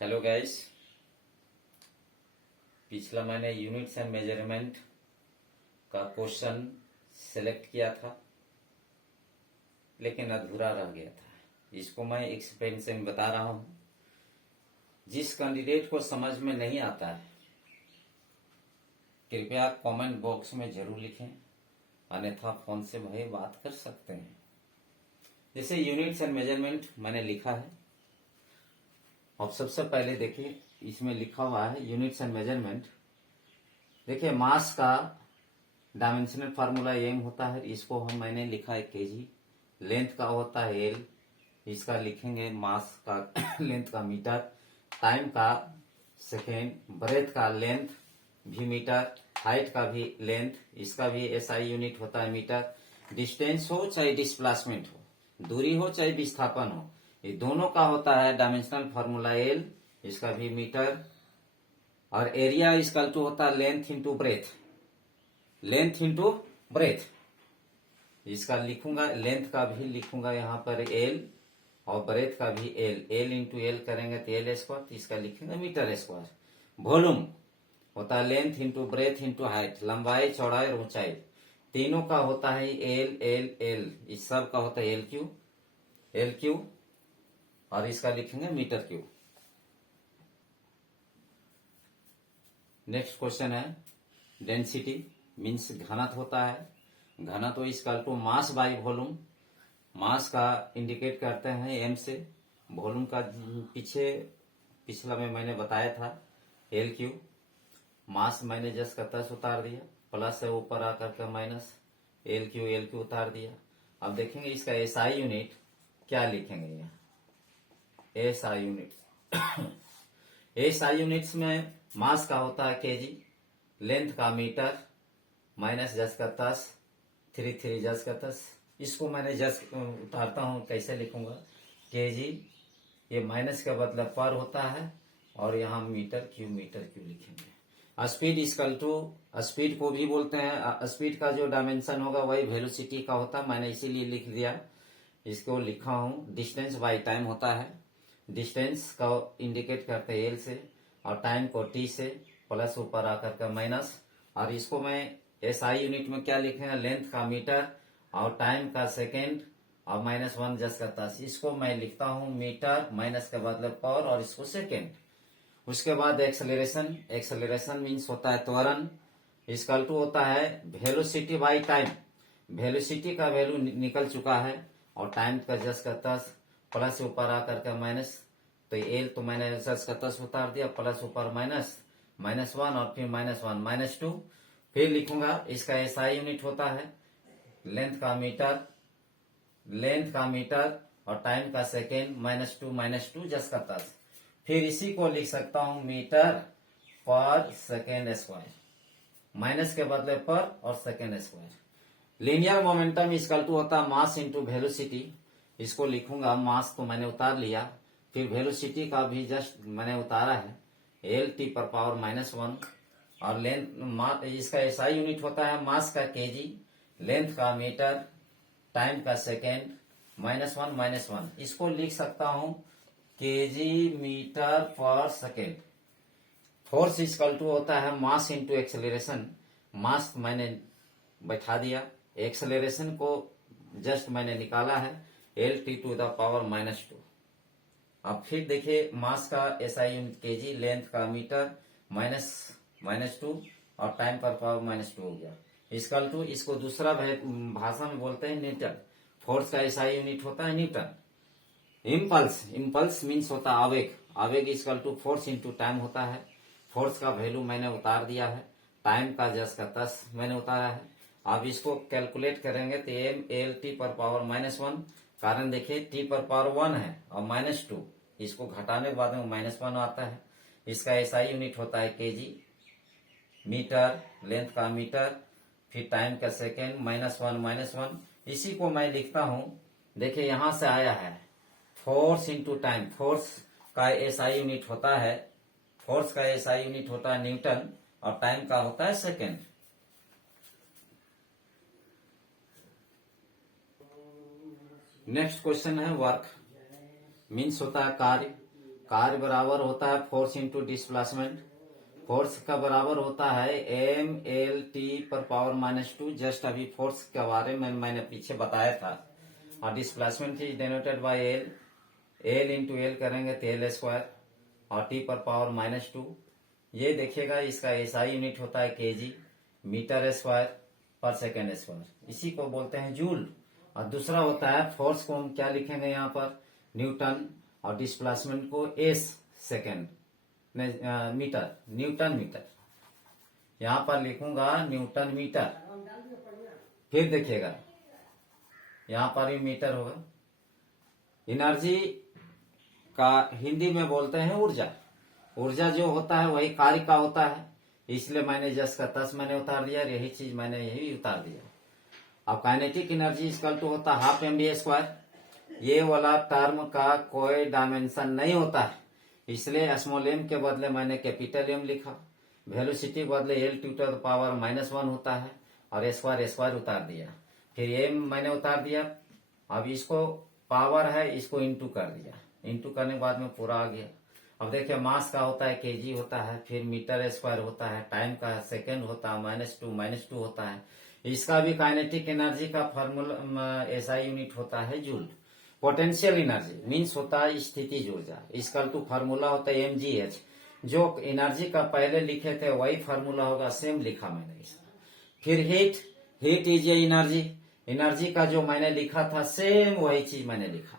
Hello guys. पिछला मैंने units and measurement का क्वेश्चन सेलेक्ट किया था, लेकिन अधूरा रह गया था। इसको मैं एक्सप्लेन से बता रहा हूं। जिस कैंडिडेट को समझ में नहीं आता है, कृपया कमेंट बॉक्स में जरूर लिखें, अन्यथा फोन से भाई बात कर सकते हैं। जैसे यूनिट्स एंड मेजरमेंट मैंने लिखा है। अब सबसे पहले देखिए, इसमें लिखा हुआ है यूनिट्स एंड मेजरमेंट। देखिए, मास का डायमेंशनल फार्मूला एम होता है, इसको मैंने लिखा है केजी। लेंथ का होता है एल, इसका लिखेंगे मास का लेंथ का मीटर। टाइम का सेकेंड, ब्रेथ का लेंथ भी मीटर, हाइट का भी लेंथ, इसका भी एसआई यूनिट होता है मीटर। डिस्टेंस हो चाहे डिस्प्लेसमेंट हो, दूरी हो चाहे विस्थापन हो, ये दोनों का होता है डायमेंशनल फार्मूला एल, इसका भी मीटर। और एरिया इक्वल टू होता है length into breadth, length into breadth. इसका लिखूंगा, लेंथ का भी लिखूंगा यहाँ पर एल, और ब्रेथ का भी एल। एल इंटू एल करेंगे तो एल स्क्वायर, इसका लिखेंगे मीटर स्क्वायर। वॉल्यूम होता है length into breadth into height, लंबाई चौड़ाई और ऊंचाई, तीनों का होता है एल एल एल। इस सब का होता है एल क्यू, एल क्यू, और इसका लिखेंगे मीटर क्यू। नेक्स्ट क्वेश्चन है डेंसिटी मीन्स घनत्व होता है। घनत्व equal to mass by volume. Mass का इंडिकेट करते हैं एम से, वॉल्यूम का पिछला में मैंने बताया था एल क्यू। मास मैंने जस्ट का 10 उतार दिया, प्लस से ऊपर आकर के माइनस, एल क्यू उतार दिया। अब देखेंगे इसका एसआई यूनिट क्या लिखेंगे यहाँ, एसआई यूनिट। एसआई यूनिट्स में मास का होता है केजी, लेंथ का मीटर, माइनस जस का 10, 3 जस का 10। इसको मैंने जस उतारता हूं, कैसे लिखूंगा, केजी, ये माइनस का मतलब पर होता है, और यहाँ मीटर क्यू लिखेंगे। स्पीड इक्वल टू, स्पीड को भी बोलते हैं, स्पीड का जो डायमेंशन होगा वही वेलोसिटी का होता है, मैंने इसीलिए लिख दिया, इसको लिखा हूं। डिस्टेंस बाय टाइम होता है, डिस्टेंस का इंडिकेट करते हैं एल से, और टाइम को टी से, प्लस ऊपर आकर का माइनस। और इसको मैं एसआई यूनिट में क्या लिखेंगे, लेंथ का मीटर, और टाइम का सेकेंड, और -1 जस का 10। इसको मैं लिखता हूं मीटर, माइनस का मतलब पर, और इसको सेकेंड। उसके बाद एक्सेलरेशन, एक्सेलरेशन मीन्स होता है त्वरण, इक्वल टू होता है वेलोसिटी बाय टाइम। वेलोसिटी का वैल्यू निकल चुका है, और टाइम का जस का 10, प्लस ऊपर आकर के माइनस, तो एल तो मैंने जस का 10 उतार दिया, प्लस ऊपर माइनस, -1, और फिर -1 -2। फिर लिखूंगा, इसका एसआई यूनिट होता है लेंथ का मीटर, लेंथ का मीटर, और टाइम का सेकेंड, -2 जस का 10। फिर इसी को लिख सकता हूं मीटर पर सेकेंड स्क्वायर, माइनस के बदले पर और second square. Linear momentum equal to होता है मास इंटू वेलोसिटी। इसको लिखूंगा, मास तो मैंने उतार लिया, फिर वेलोसिटी का भी जस्ट मैंने उतारा है, एल टी पर पावर -1। और लेंथ, इसका एसआई यूनिट होता है मास का केजी, लेंथ का मीटर, टाइम का सेकेंड, -1 इसको लिख सकता हूं केजी मीटर पर सेकेंड। फोर्स इक्वल टू होता है मास इंटू एक्सेलरेशन। मास मैंने बैठा दिया, एक्सेलरेशन को जस्ट मैंने निकाला है, L T to the power -2। अब फिर देखिए, मास का एसआई यूनिट केजी, लेंथ का मीटर, -2, और टाइम पर पावर -2 हो गया, इक्वल टू, इसको दूसरा भाषा में बोलते हैं न्यूटन। फोर्स का एसआई यूनिट होता है न्यूटन। इम्पल्स, इम्पल्स मीन्स होता है आवेग, आवेग equal to force into time होता है। फोर्स का वैल्यू मैंने उतार दिया है, टाइम का जस का 10 मैंने उतारा है। अब इसको कैलकुलेट करेंगे तो एम एल टी पर पावर -1, कारण देखिए टी पर पावर 1 है और -2, इसको घटाने के बाद में -1 आता है। इसका एसआई यूनिट होता है केजी, मीटर, लेंथ का मीटर, फिर टाइम का सेकेंड, -1 इसी को मैं लिखता हूं। देखिए यहां से आया है फोर्स इंटू टाइम, फोर्स का एसआई यूनिट होता है, फोर्स का एसआई यूनिट होता है न्यूटन, और टाइम का होता है सेकेंड। नेक्स्ट क्वेश्चन है वर्क मीन्स होता है कार्य। कार्य बराबर होता है फोर्स इंटू डिस्प्लेसमेंट। फोर्स का बराबर होता है mlt पर पावर -2। जस्ट अभी फोर्स के बारे में मैंने पीछे बताया था। और displacement is denoted by L into L करेंगे तो एल स्क्वायर और टी पर पावर -2। ये देखिएगा इसका एसआई यूनिट होता है केजी मीटर स्क्वायर पर सेकेंड स्क्वायर, इसी को बोलते हैं जूल। और दूसरा होता है फोर्स को हम क्या लिखेंगे यहाँ पर न्यूटन और डिस्प्लेसमेंट को S second metre newton metre. यहाँ पर लिखूंगा न्यूटन मीटर। फिर देखिएगा यहाँ पर भी मीटर होगा। एनर्जी का हिंदी में बोलते हैं ऊर्जा। ऊर्जा जो होता है वही कार्य का होता है, इसलिए मैंने जस का तस मैंने उतार दिया, यही चीज मैंने यही उतार दिया। अब काइनेटिक एनर्जी इक्वल टू होता है 12 mv स्क्वायर। ये वाला टर्म का कोई डायमेंशन नहीं होता है, इसलिए स्मॉल एम के बदले मैंने कैपिटल एम लिखा। वेलोसिटी बदले एल टू द पावर -1 होता है और स्क्वायर उतार दिया। फिर एम मैंने उतार दिया। अब इसको पावर है, इसको इंटू कर दिया। इंटू करने के बाद में पूरा आ गया। अब देखिए मास का होता है केजी होता है, फिर मीटर स्क्वायर होता है, टाइम का सेकेंड होता है, -2 होता है। इसका भी काइनेटिक एनर्जी का फॉर्मूला एसआई यूनिट होता है जूल। पोटेंशियल एनर्जी मीन्स होता है स्थितिज ऊर्जा, इसका टू फार्मूला होता है mgh। जो एनर्जी का पहले लिखे थे वही फार्मूला होगा, सेम लिखा मैंने इसका। फिर हीट इज एनर्जी। एनर्जी का जो मैंने लिखा था सेम वही चीज मैंने लिखा।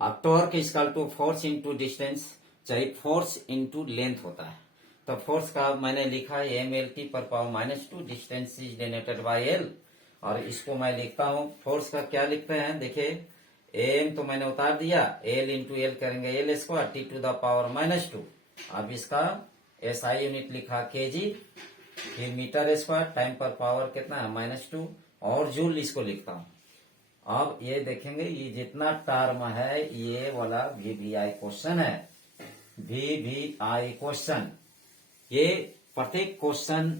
अब torque equal to force into distance, चाहे फोर्स इंटू लेंथ होता है। तो फोर्स का मैंने लिखा है mlt पर power -2, distance is denoted by L. और इसको मैं लिखता हूँ फोर्स का क्या लिखते हैं, देखिए एम तो मैंने उतार दिया, एल इंटू एल करेंगे L square T to the power -2। अब इसका एसआई यूनिट लिखा केजी, फिर मीटर स्क्वायर, टाइम पर पावर कितना है -2 और जूल इसको लिखता हूँ। अब ये देखेंगे ये जितना टर्म है ये वाला वीवीआई क्वेश्चन है, वीवीआई क्वेश्चन। ये प्रत्येक क्वेश्चन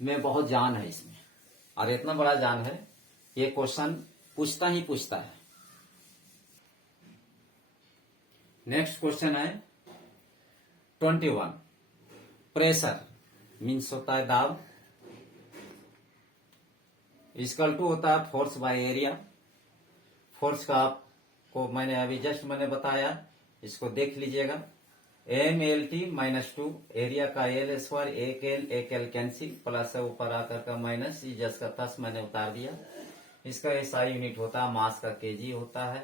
में बहुत जान है इसमें, और इतना बड़ा जान है ये क्वेश्चन पूछता ही पूछता है। नेक्स्ट क्वेश्चन है 21। प्रेशर मीन्स होता है दाब, इक्वल टू होता है फोर्स बाय एरिया। फोर्स का आपको मैंने अभी जस्ट मैंने बताया, इसको देख लीजिएगा। mlt -2, एरिया का एल स्क्वायर, एक एल कैंसिल, प्लस है ऊपर आकर का माइनस, जस का तस मैंने उतार दिया। इसका एसआई यूनिट होता है, मास का केजी होता है,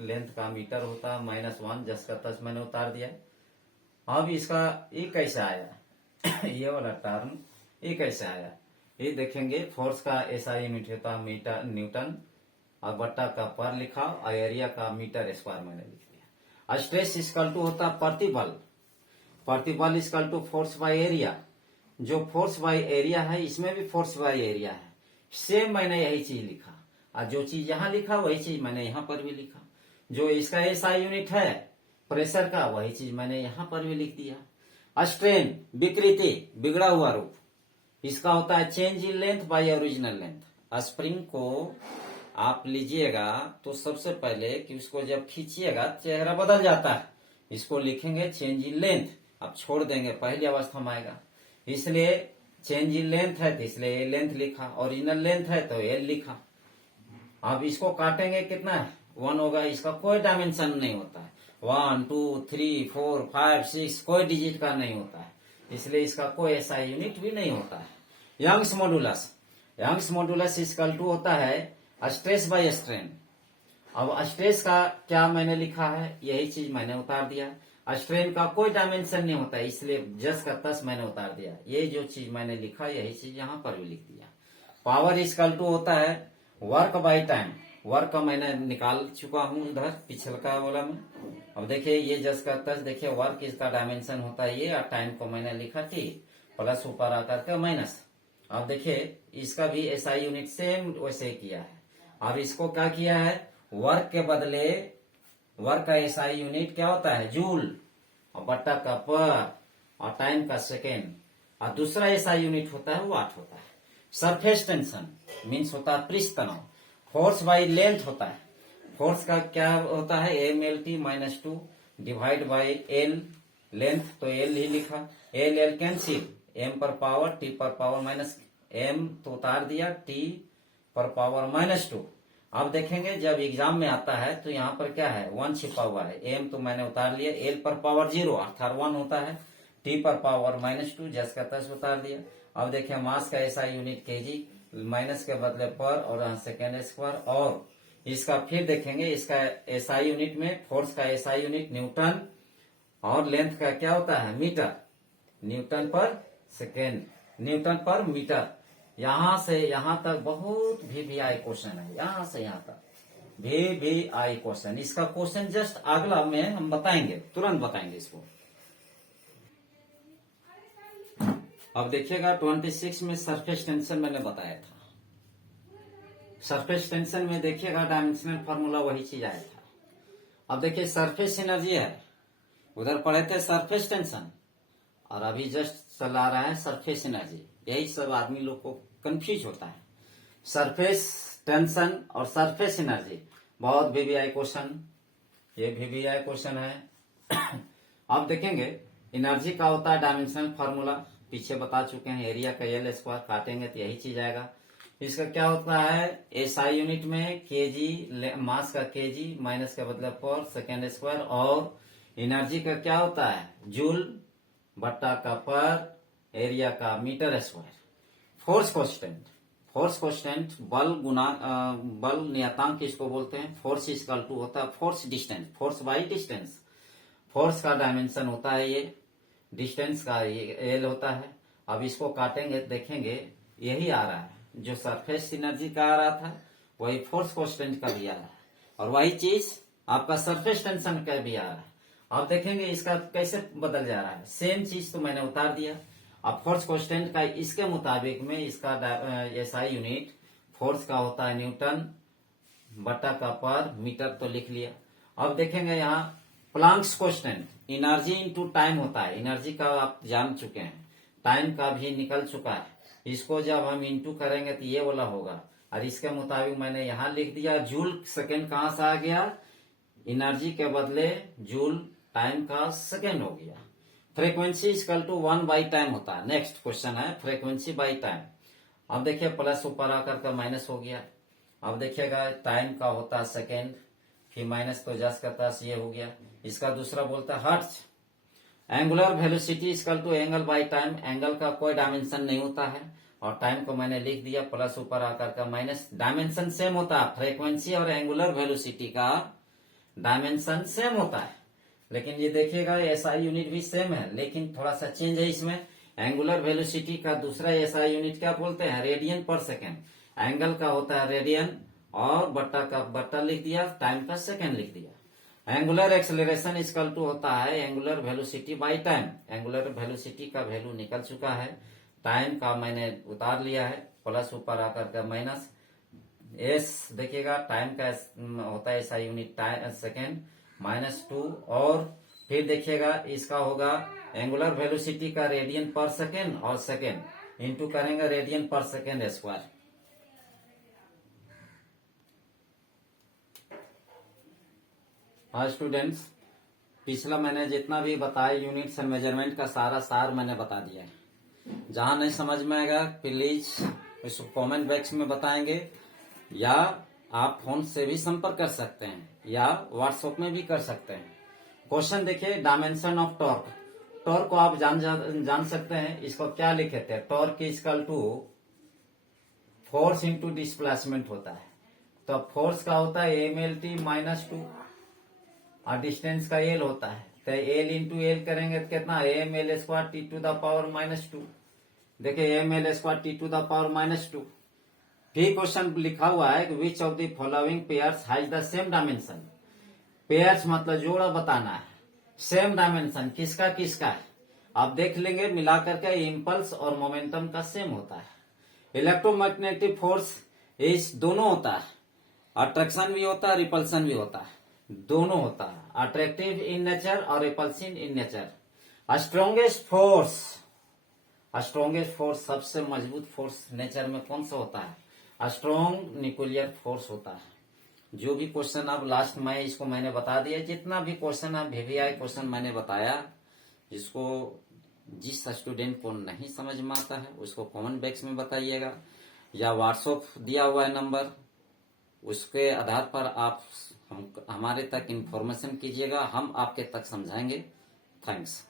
लेंथ का मीटर होता है, -1 जस का तस मैंने उतार दिया। अब इसका ये कैसे आया ये वाला टर्म ये कैसे आया, ये देखेंगे। फोर्स का एसआई यूनिट होता है मीटर न्यूटन, और बट्टा का पर लिखा, और एरिया का मीटर स्क्वायर मैंने लिख दिया। स्ट्रेस इक्वल टू होता है प्रतिबल, प्रतिबल equal to force by area. जो फोर्स बाय एरिया है इसमें भी फोर्स बाय एरिया है, सेम मैंने यही चीज लिखा, और जो चीज यहाँ लिखा वही चीज मैंने यहाँ पर भी लिखा। जो इसका एसआई यूनिट है प्रेशर का वही चीज मैंने यहाँ पर भी लिख दिया। स्ट्रेन विकृति बिगड़ा हुआ रूप, इसका होता है change in length bye original length. Spring को आप लीजिएगा तो सबसे पहले कि उसको जब खींचिएगा चेहरा बदल जाता है, इसको लिखेंगे चेंज इन लेंथ। अब छोड़ देंगे पहली अवस्था में आएगा, इसलिए चेंज इन लेंथ है तो इसलिए ए लेंथ लिखा, ओरिजिनल लेंथ है तो एल लिखा। अब इसको काटेंगे कितना है 1 होगा, इसका कोई डायमेंशन नहीं होता है, 1 2 3 4 5 6 कोई डिजिट का नहीं होता है, इसलिए इसका कोई ऐसा यूनिट भी नहीं होता है। Young's modulus, Young's modulus equal to होता है स्ट्रेस बाय स्ट्रेन। अब स्ट्रेस का क्या मैंने लिखा है यही चीज मैंने उतार दिया। स्ट्रेन का कोई डायमेंशन नहीं होता है, इसलिए जस का तस मैंने उतार दिया। ये जो चीज मैंने लिखा यही चीज यहाँ पर भी लिख दिया। पावर इक्वल टू होता है वर्क बाय टाइम, वर्क का मैंने निकाल चुका हूँ उधर पिछल का वाला में। अब देखिए ये जस का तस, देखिए वर्क इसका डायमेंशन होता है ये, और टाइम को मैंने लिखा टी, प्लस ऊपर आकर के माइनस। अब देखिए इसका भी एसआई यूनिट सेम वैसे किया है। अब इसको क्या किया है, वर्क के बदले वर्क का एसआई यूनिट क्या होता है जूल, और बट्टा का पर, और टाइम का सेकेंड, और दूसरा एसआई यूनिट होता है वाट होता है। सरफेस टेंशन मीन्स होता है पृष्ठ तनाव। फोर्स बाय लेंथ होता है, फोर्स का क्या होता है mlt -2, divide by L length, तो एल ही लिखा, एल एल कैंसिल, एम पर पावर टी पर पावर माइनस, एम तो उतार दिया, टी पर पावर -2। अब देखेंगे जब एग्जाम में आता है तो यहाँ पर क्या है, 1 छिपा हुआ है, एम तो मैंने उतार लिया, एल पर पावर 0 अर्थात 1 होता है, टी पर पावर -2 जस का तस उतार दिया। अब देखिए मास का ऐसा यूनिट केजी, माइनस के बदले पर और सेकेंड स्क्वायर, और इसका फिर देखेंगे इसका एसआई यूनिट में, फोर्स का एसआई यूनिट न्यूटन, और लेंथ का क्या होता है मीटर, न्यूटन पर सेकेंड, न्यूटन पर मीटर। यहां से यहां तक बहुत VVI क्वेश्चन है, यहां से यहां तक VVI क्वेश्चन। इसका क्वेश्चन जस्ट अगला में हम बताएंगे, तुरंत बताएंगे इसको। अब देखिएगा 26 में सरफेस टेंशन मैंने बताया था, सरफेस टेंशन में देखिएगा डायमेंशनल फार्मूला वही चीज आया था। अब देखिए सरफेस एनर्जी है, उधर पढ़े थे सरफेस टेंशन, और अभी जस्ट चला रहा है सरफेस एनर्जी। यही सब आदमी लोग को कंफ्यूज होता है, सरफेस टेंशन और सरफेस एनर्जी। बहुत VVI क्वेश्चन, ये VVI क्वेश्चन है। अब देखेंगे एनर्जी का होता है डायमेंशनल फार्मूला, पीछे बता चुके हैं, एरिया का एल स्क्वायर, काटेंगे तो यही चीज आएगा। इसका क्या होता है एसआई यूनिट में केजी, मास का केजी, माइनस का मतलब पर सेकेंड स्क्वायर, और एनर्जी का क्या होता है जूल बट्टा का पर, एरिया का metre square. Force constant, force constant बल गुना बल नियतांक किसको बोलते हैं, फोर्स इक्वल टू होता है force distance, force by distance. Force का डायमेंशन होता है ये, डिस्टेंस का ये एल होता है। अब इसको काटेंगे देखेंगे यही आ रहा है, जो सरफेस एनर्जी का आ रहा था वही फोर्स कांस्टेंट का भी आ रहा है, और वही चीज आपका सरफेस टेंशन का भी आ रहा है। अब देखेंगे इसका कैसे बदल जा रहा है, सेम चीज तो मैंने उतार दिया। अब फोर्स कांस्टेंट का इसके मुताबिक में इसका एसआई यूनिट फोर्स का होता है न्यूटन बटा का पर मीटर, तो लिख लिया। अब देखेंगे यहाँ Planck's constant, energy into time होता है, एनर्जी का आप जान चुके हैं, टाइम का भी निकल चुका है। इसको जब हम इनटू करेंगे तो ये वाला होगा, और इसके मुताबिक मैंने यहाँ लिख दिया जूल सेकेंड कहां से आ गया, एनर्जी के बदले जूल टाइम का सेकेंड हो गया। Frequency equal to 1 by time होता है। नेक्स्ट क्वेश्चन है फ्रीक्वेंसी बाई टाइम। अब देखिए प्लस ऊपर आकर का माइनस हो गया। अब देखिएगा टाइम का होता है सेकेंड, फिर माइनस तो जस करता है ये हो गया। इसका दूसरा बोलता है hertz. Angular velocity equal to angle by time, angle का कोई डायमेंशन नहीं होता है, और टाइम को मैंने लिख दिया प्लस ऊपर आकर का माइनस, डायमेंशन सेम होता है, फ्रीक्वेंसी और एंगुलर वेलोसिटी का डायमेंशन सेम होता है। लेकिन ये देखिएगा एसआई यूनिट भी सेम है, लेकिन थोड़ा सा चेंज है इसमें। एंगुलर वेलोसिटी का दूसरा एसआई यूनिट क्या बोलते हैं, रेडियन पर सेकेंड। एंगल का होता है रेडियन, और बट्टा का बट्टा लिख दिया, टाइम का सेकेंड लिख दिया। एंगुलर एक्सेलरेशन इक्वल टू होता है angular velocity by time. Angular velocity का वैल्यू निकल चुका है, टाइम का मैंने उतार लिया है, प्लस ऊपर आकर का माइनस। एस देखिएगा टाइम का होता है एसआई यूनिट सेकेंड -2, और फिर देखिएगा इसका होगा एंगुलर वेलोसिटी का रेडियन पर सेकेंड, और सेकेंड इंटू करेंगे रेडियन पर सेकेंड स्क्वायर। हाँ स्टूडेंट्स, पिछला मैंने जितना भी बताया यूनिट्स एंड मेजरमेंट का सारा सार मैंने बता दिया है। जहां नहीं समझ में आएगा प्लीज इसको कमेंट बॉक्स में बताएंगे, या आप फोन से भी संपर्क कर सकते हैं, या व्हाट्सएप में भी कर सकते हैं। क्वेश्चन देखिए, डायमेंशन ऑफ टॉर्क। टॉर्क को आप जान सकते हैं, इसको क्या लिखे थे, torque equal to force into displacement होता है। तो फोर्स का होता है mlt -2, और डिस्टेंस का एल होता है, तो एल इंटू एल करेंगे तो कितना, ml square T to the power -2। देखिए ml square T to the power -2। फिर क्वेश्चन लिखा हुआ है कि which of the following pairs has the same dimension. Pairs मतलब जोड़ा बताना है, सेम डायमेंशन किसका किसका है। आप देख लेंगे मिलाकर के इम्पल्स और मोमेंटम का सेम होता है। इलेक्ट्रोमैग्नेटिक फोर्स इस दोनों होता है, अट्रैक्शन भी होता है, रिपल्सन भी होता है, दोनों होता है, अट्रैक्टिव इन नेचर और repulsive in nature. Strongest force सबसे मजबूत फोर्स नेचर में कौन सा होता है, स्ट्रॉन्ग न्यूक्लियर फोर्स होता है। जो भी क्वेश्चन आप लास्ट में इसको मैंने बता दिया, जितना भी क्वेश्चन आप VVI क्वेश्चन मैंने बताया, जिसको जिस स्टूडेंट को नहीं समझ में आता है उसको कमेंट बॉक्स में बताइएगा, या व्हाट्सएप दिया हुआ है नंबर, उसके आधार पर आप हमारे तक इंफॉर्मेशन कीजिएगा, हम आपके तक समझाएंगे। थैंक्स।